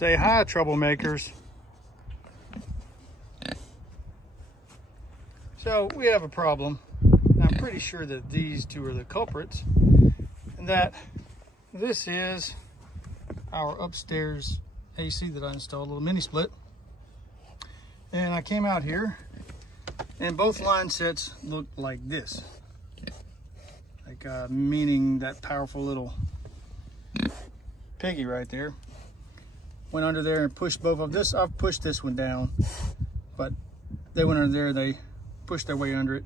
Say hi, troublemakers. So we have a problem. I'm pretty sure that these two are the culprits, and that this is our upstairs AC that I installed, a little mini split. And I came out here and both line sets look like this. Like meaning that powerful little piggy right there went under there and pushed both of this. I've pushed this one down, but they went under there, they pushed their way under it,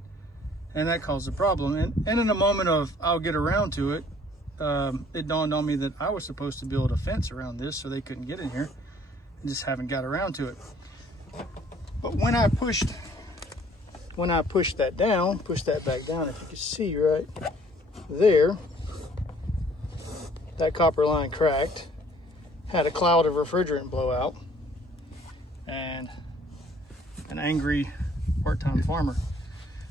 and that caused a problem. And in a moment of I'll get around to it, it dawned on me that I was supposed to build a fence around this so they couldn't get in here. I just haven't got around to it. But when I pushed that down, pushed that back down, if you can see right there, that copper line cracked, had a cloud of refrigerant blow out, and an angry part-time farmer.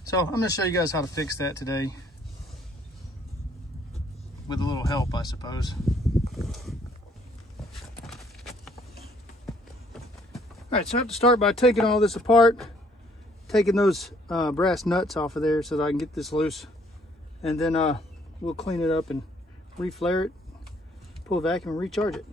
So I'm going to show you guys how to fix that today with a little help, I suppose. All right, so I have to start by taking all this apart, taking those brass nuts off of there so that I can get this loose, and then we'll clean it up and reflare it, pull a vacuum and recharge it.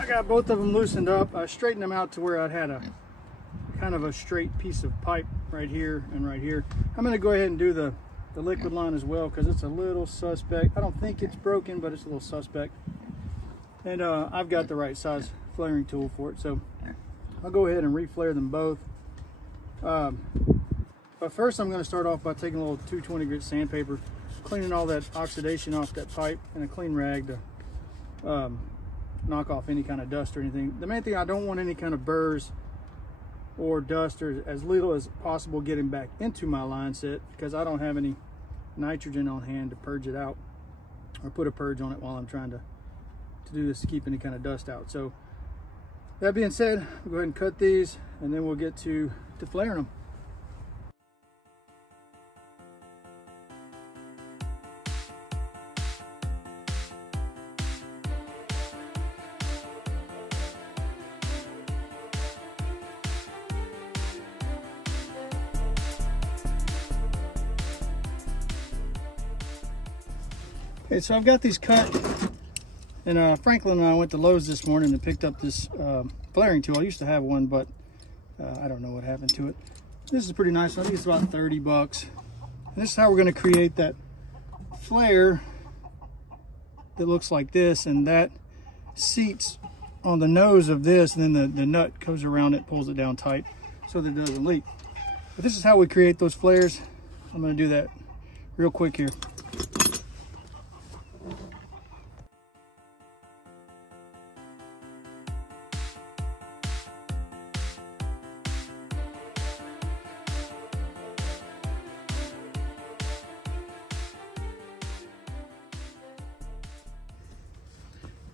I got both of them loosened up. I straightened them out to where I'd had a kind of a straight piece of pipe right here and right here. I'm going to go ahead and do the liquid line as well because it's a little suspect. I don't think it's broken, but it's a little suspect. And I've got the right size flaring tool for it, so I'll go ahead and reflare them both. But first I'm going to start off by taking a little 220 grit sandpaper, cleaning all that oxidation off that pipe, and a clean rag to knock off any kind of dust or anything. The main thing, I don't want any kind of burrs or dust, or as little as possible getting back into my line set, because I don't have any nitrogen on hand to purge it out or put a purge on it while I'm trying to do this to keep any kind of dust out. So that being said, we'll go ahead and cut these and then we'll get to flaring them. Okay, so I've got these cut, and Franklin and I went to Lowe's this morning and picked up this flaring tool. I used to have one, but I don't know what happened to it. This is a pretty nice one. I think it's about 30 bucks. And this is how we're going to create that flare that looks like this, and that seats on the nose of this, and then the nut goes around it, pulls it down tight so that it doesn't leak. But this is how we create those flares. I'm going to do that real quick here.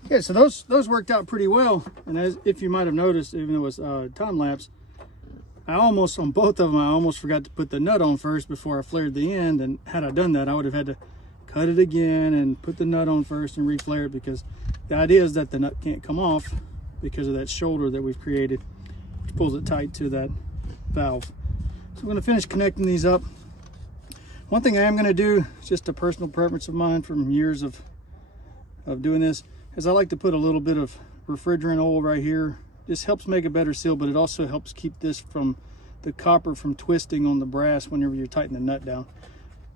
Okay, so those worked out pretty well, and as if you might have noticed, even though it was time lapse, on both of them, I almost forgot to put the nut on first before I flared the end, and had I done that, I would have had to cut it again and put the nut on first and reflare it, because the idea is that the nut can't come off because of that shoulder that we've created, which pulls it tight to that valve. So I'm going to finish connecting these up. One thing I am going to do, just a personal preference of mine from years of doing this, is I like to put a little bit of refrigerant oil right here. This helps make a better seal, but it also helps keep this from the copper from twisting on the brass whenever you're tightening the nut down.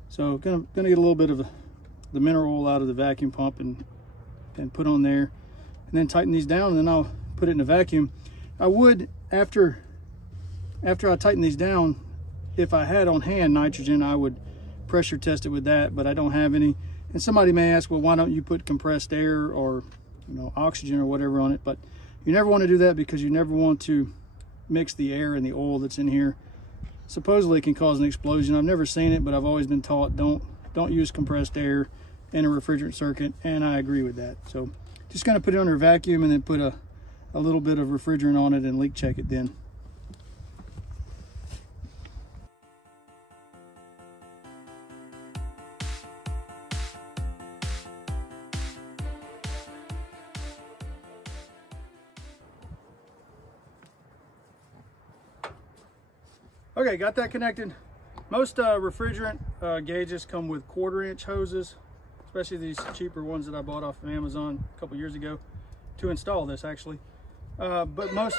So gonna get a little bit of the mineral oil out of the vacuum pump and put on there, and then tighten these down, and then I'll put it in a vacuum. I would, after I tighten these down, if I had on hand nitrogen, I would pressure test it with that, but I don't have any. And somebody may ask, well, why don't you put compressed air or oxygen or whatever on it? But you never want to do that, because you never want to mix the air and the oil that's in here. Supposedly it can cause an explosion. I've never seen it, but I've always been taught don't don't use compressed air in a refrigerant circuit, and I agree with that. So just gonna put it under vacuum and then put a little bit of refrigerant on it and leak check it then. Okay, got that connected. Most refrigerant gauges come with 1/4-inch hoses, especially these cheaper ones that I bought off of Amazon a couple years ago to install this actually. But most,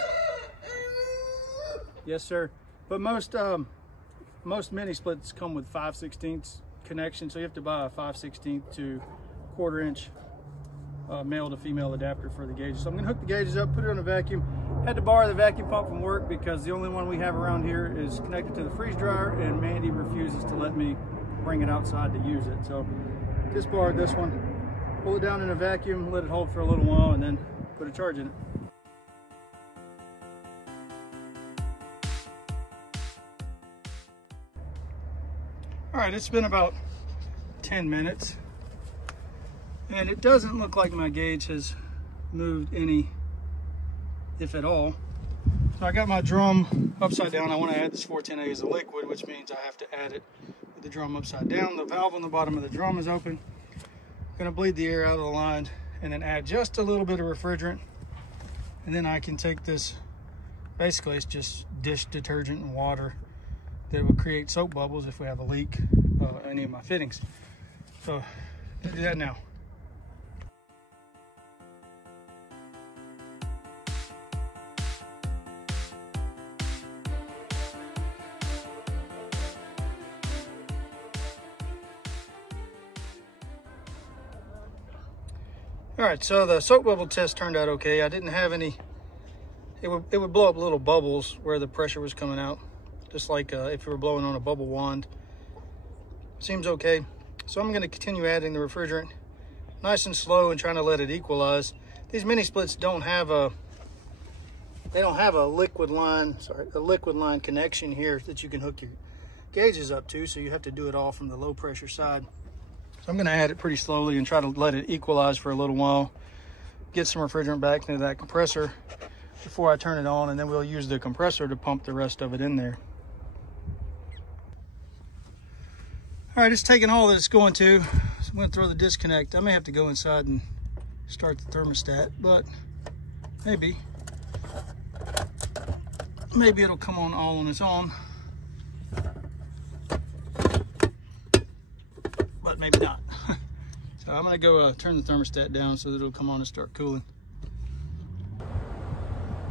yes sir, but most mini splits come with 5/16 connection, so you have to buy a 5/16 to 1/4-inch male to female adapter for the gauges. So I'm gonna hook the gauges up, put it on a vacuum. Had to borrow the vacuum pump from work because the only one we have around here is connected to the freeze dryer, and Mandy refuses to let me bring it outside to use it. So just borrowed this one, pull it down in a vacuum, let it hold for a little while, and then put a charge in it. All right, it's been about 10 minutes, and it doesn't look like my gauge has moved any, if at all. So I got my drum upside down. I want to add this 410A as a liquid, which means I have to add it with the drum upside down. The valve on the bottom of the drum is open. I'm going to bleed the air out of the line and then add just a little bit of refrigerant. And then I can take this, basically it's just dish detergent and water that will create soap bubbles if we have a leak in any of my fittings. So I'll do that now. All right, so the soap bubble test turned out okay. I didn't have any, it would blow up little bubbles where the pressure was coming out, just like if you were blowing on a bubble wand. Seems okay. So I'm gonna continue adding the refrigerant nice and slow and trying to let it equalize. These mini splits don't have a, liquid line connection here that you can hook your gauges up to, so you have to do it all from the low pressure side. So I'm going to add it pretty slowly and try to let it equalize for a little while, get some refrigerant back into that compressor before I turn it on, and then we'll use the compressor to pump the rest of it in there. All right, it's taking all that it's going to, so I'm going to throw the disconnect. I may have to go inside and start the thermostat, but maybe it'll come on all on its own. But maybe not. So I'm gonna go turn the thermostat down so that it'll come on and start cooling. All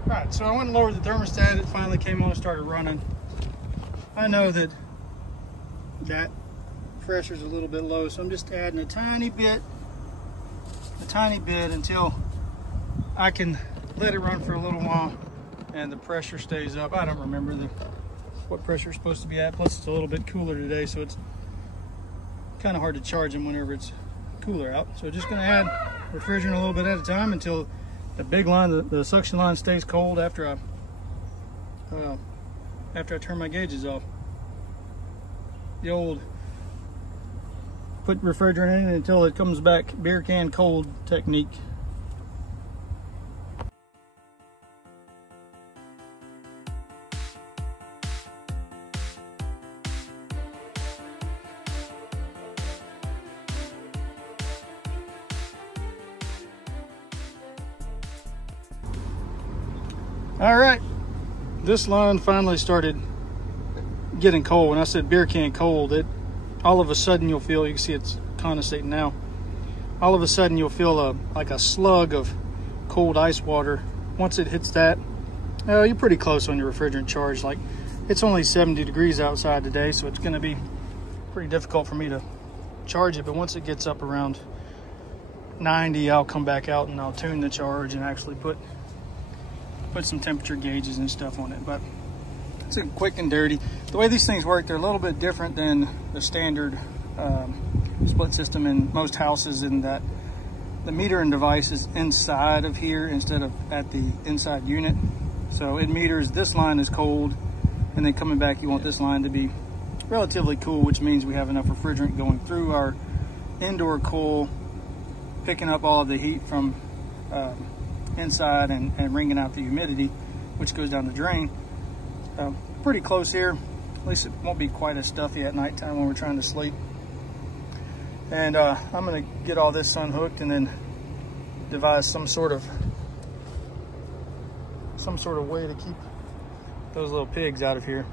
right, so I went and lowered the thermostat. It finally came on and started running. I know that pressure's a little bit low, so I'm just adding a tiny bit until I can let it run for a little while and the pressure stays up. I don't remember what pressure it's supposed to be at. Plus it's a little bit cooler today, so it's kind of hard to charge them whenever it's cooler out. So just going to add refrigerant a little bit at a time until the big line, the suction line, stays cold after I turn my gauges off. The old put refrigerant in it until it comes back beer can cold technique. All right, this line finally started getting cold. When I said beer can cold, all of a sudden you'll feel, you can see it's condensating now. All of a sudden you'll feel like a slug of cold ice water. Once it hits that, you're pretty close on your refrigerant charge. Like, it's only 70 degrees outside today, so it's gonna be pretty difficult for me to charge it. But once it gets up around 90, I'll come back out and I'll tune the charge and actually put some temperature gauges and stuff on it. But it's a quick and dirty. The way these things work, they're a little bit different than the standard split system in most houses, in that the metering device is inside of here instead of at the inside unit. So it meters this line is cold, and then coming back you want this line to be relatively cool, which means we have enough refrigerant going through our indoor coil, picking up all of the heat from inside and wringing out the humidity, which goes down the drain. Pretty close here. At least it won't be quite as stuffy at nighttime when we're trying to sleep. And I'm gonna get all this unhooked and then devise some sort of way to keep those little pigs out of here.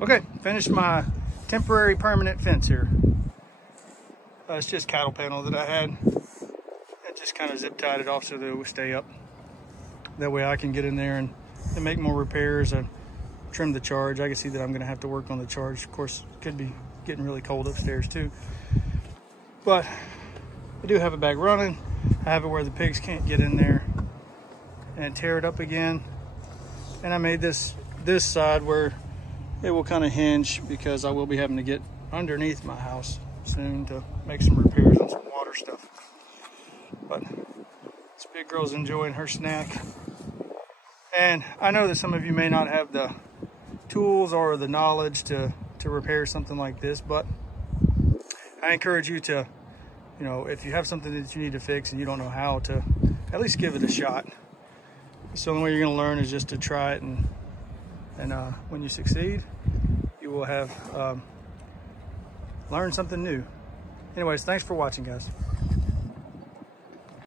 Okay, finished my temporary permanent fence here. It's just cattle panel that I had. I just kind of zip tied it off so that it would stay up. That way I can get in there and make more repairs and trim the charge. I can see that I'm gonna have to work on the charge. Of course, it could be getting really cold upstairs too. But I do have it back running. I have it where the pigs can't get in there and tear it up again. And I made this side where it will kind of hinge, because I will be having to get underneath my house soon to make some repairs on some water stuff. But this big girl's enjoying her snack. And I know that some of you may not have the tools or the knowledge to repair something like this, but I encourage you to, you know, if you have something that you need to fix and you don't know how, to at least give it a shot. So the only way you're gonna learn is just to try it, and when you succeed, you will have learned something new. Anyways, thanks for watching, guys.